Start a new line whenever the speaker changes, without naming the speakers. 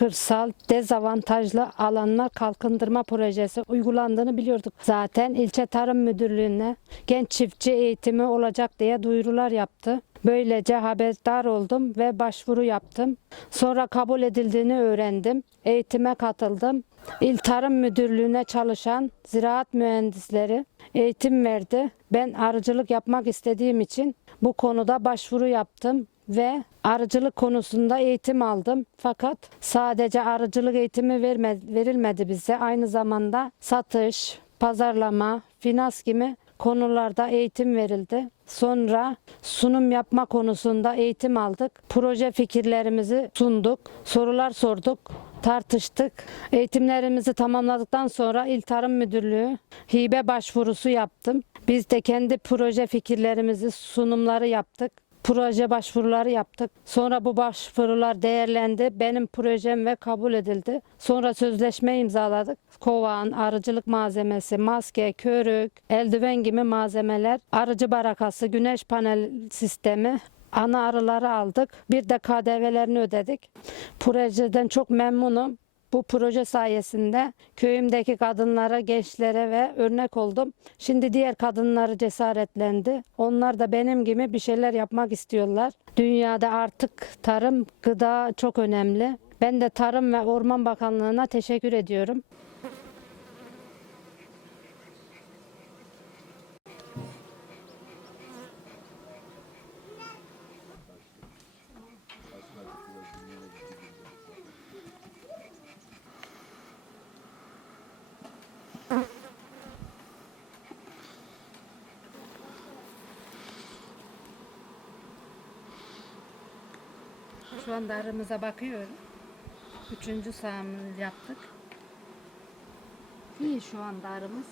kırsal dezavantajlı alanlar kalkındırma projesi uygulandığını biliyorduk. Zaten ilçe tarım müdürlüğüne genç çiftçi eğitimi olacak diye duyurular yaptı. Böylece haberdar oldum ve başvuru yaptım. Sonra kabul edildiğini öğrendim. Eğitime katıldım. İl Tarım Müdürlüğü'ne çalışan ziraat mühendisleri eğitim verdi. Ben arıcılık yapmak istediğim için bu konuda başvuru yaptım ve arıcılık konusunda eğitim aldım. Fakat sadece arıcılık eğitimi verilmedi bize. Aynı zamanda satış, pazarlama, finans gibi konularda eğitim verildi. Sonra sunum yapma konusunda eğitim aldık. Proje fikirlerimizi sunduk. Sorular sorduk tartıştık. Eğitimlerimizi tamamladıktan sonra İl Tarım Müdürlüğü hibe başvurusu yaptım. Biz de kendi proje fikirlerimizi sunumları yaptık. Proje başvuruları yaptık. Sonra bu başvurular değerlendi. Benim projem ve kabul edildi. Sonra sözleşme imzaladık. Kovan, arıcılık malzemesi, maske, körük, eldiven gibi malzemeler, arıcı barakası, güneş panel sistemi, ana arıları aldık. Bir de KDV'lerini ödedik. Projeden çok memnunum. Bu proje sayesinde köyümdeki kadınlara, gençlere ve örnek oldum. Şimdi diğer kadınları cesaretlendi. Onlar da benim gibi bir şeyler yapmak istiyorlar. Dünyada artık tarım, gıda çok önemli. Ben de Tarım ve Orman Bakanlığı'na teşekkür ediyorum. Şu anda arımıza bakıyorum. Üçüncü sağımı yaptık. İyi şu anda arımız.